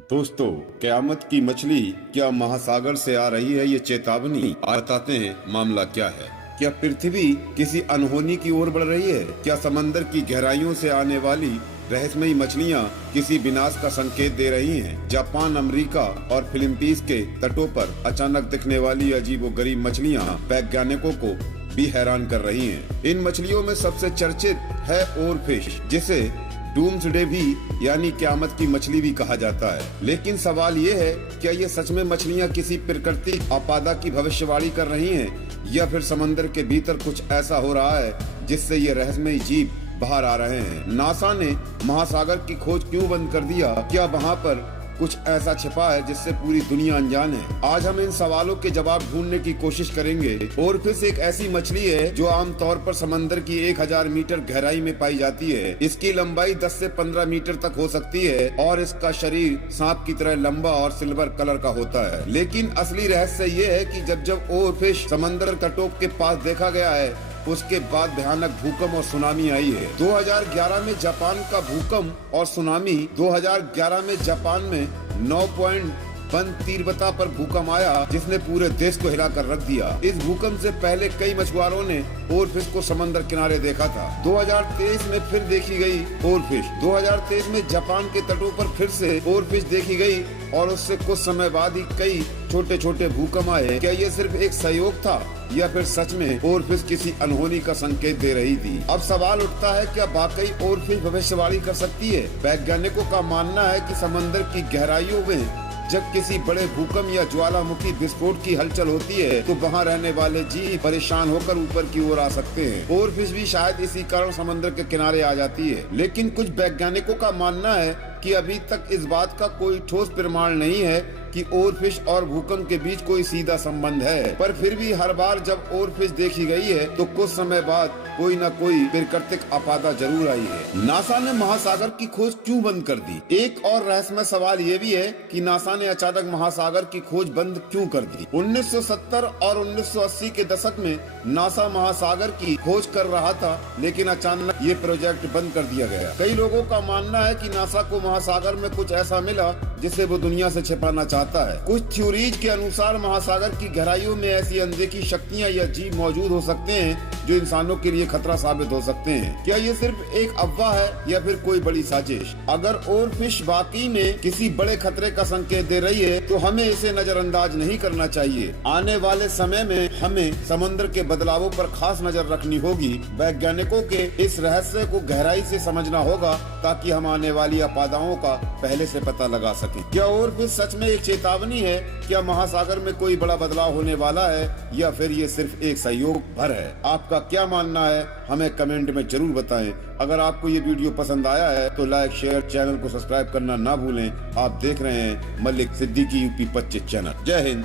दोस्तों, क़यामत की मछली क्या महासागर से आ रही है ये चेतावनी? बताते हैं मामला क्या है। क्या पृथ्वी किसी अनहोनी की ओर बढ़ रही है? क्या समंदर की गहराइयों से आने वाली रहस्यमयी मछलियां किसी विनाश का संकेत दे रही हैं? जापान, अमेरिका और फिलीपींस के तटों पर अचानक दिखने वाली अजीबोगरीब मछलियां वैज्ञानिकों को भी हैरान कर रही हैं। इन मछलियों में सबसे चर्चित है ओरफिश, जिसे डूम्सडे भी यानी क़यामत की मछली भी कहा जाता है। लेकिन सवाल ये है, क्या ये सच में मछलियां किसी प्राकृतिक आपदा की भविष्यवाणी कर रही हैं, या फिर समंदर के भीतर कुछ ऐसा हो रहा है जिससे ये रहस्यमयी जीव बाहर आ रहे हैं? नासा ने महासागर की खोज क्यों बंद कर दिया? क्या वहाँ पर कुछ ऐसा छिपा है जिससे पूरी दुनिया अनजान है? आज हम इन सवालों के जवाब ढूंढने की कोशिश करेंगे। ओरफिश एक ऐसी मछली है जो आमतौर पर समंदर की 1000 मीटर गहराई में पाई जाती है। इसकी लंबाई 10 से 15 मीटर तक हो सकती है और इसका शरीर सांप की तरह लंबा और सिल्वर कलर का होता है। लेकिन असली रहस्य ये है कि जब ओरफिश समंदर तटों के पास देखा गया है, उसके बाद भयानक भूकंप और सुनामी आई है। 2011 में जापान का भूकंप और सुनामी। 2011 में जापान में 9.1 तीव्रता पर भूकंप आया, जिसने पूरे देश को हिलाकर रख दिया। इस भूकंप से पहले कई मछुआरों ने ओरफिश को समंदर किनारे देखा था। 2023 में फिर देखी गई ओरफिश। 2023 में जापान के तटों पर फिर से ओरफिश देखी गई और उससे कुछ समय बाद ही कई छोटे छोटे भूकंप आए। क्या ये सिर्फ एक सहयोग था या फिर सच में ओरफिश किसी अनहोनी का संकेत दे रही थी? अब सवाल उठता है, क्या वाकई ओरफिश भविष्यवाणी कर सकती है? वैज्ञानिकों का मानना है कि समंदर की गहराइयों में जब किसी बड़े भूकंप या ज्वालामुखी विस्फोट की हलचल होती है, तो वहाँ रहने वाले जीव परेशान होकर ऊपर की ओर आ सकते हैं। ओरफिश भी शायद इसी कारण समंदर के किनारे आ जाती है। लेकिन कुछ वैज्ञानिकों का मानना है कि अभी तक इस बात का कोई ठोस प्रमाण नहीं है कि ओरफिश और भूकंप के बीच कोई सीधा संबंध है। पर फिर भी हर बार जब ओरफिश देखी गई है, तो कुछ समय बाद कोई न कोई प्राकृतिक आपदा जरूर आई है। नासा ने महासागर की खोज क्यों बंद कर दी? एक और रहस्यमय सवाल ये भी है कि नासा ने अचानक महासागर की खोज बंद क्यों कर दी? 1970 और 1980 के दशक में नासा महासागर की खोज कर रहा था, लेकिन अचानक ये प्रोजेक्ट बंद कर दिया गया। कई लोगों का मानना है कि नासा को महासागर में कुछ ऐसा मिला जिसे वो दुनिया से छिपाना चाहता है। कुछ थ्योरीज के अनुसार महासागर की गहराइयों में ऐसी अनदेखी शक्तियां या जीव मौजूद हो सकते हैं जो इंसानों के लिए खतरा साबित हो सकते हैं। क्या ये सिर्फ एक अफवाह है या फिर कोई बड़ी साजिश? अगर ओरफिश वाकई में किसी बड़े खतरे का संकेत दे रही है, तो हमें इसे नजरअंदाज नहीं करना चाहिए। आने वाले समय में हमें समुद्र के बदलावों पर खास नजर रखनी होगी। वैज्ञानिकों के इस रहस्य को गहराई से समझना होगा, ताकि हम आने वाली आपदाओं का पहले से पता लगा सकें। क्या ओरफिश सच में एक चेतावनी है? क्या महासागर में कोई बड़ा बदलाव होने वाला है, या फिर ये सिर्फ एक सहयोग भर है? आपका क्या मानना है, हमें कमेंट में जरूर बताएं। अगर आपको ये वीडियो पसंद आया है तो लाइक, शेयर, चैनल को सब्सक्राइब करना ना भूलें। आप देख रहे हैं मलिक सिद्दीकी यूपी 25 चैनल। जय हिंद।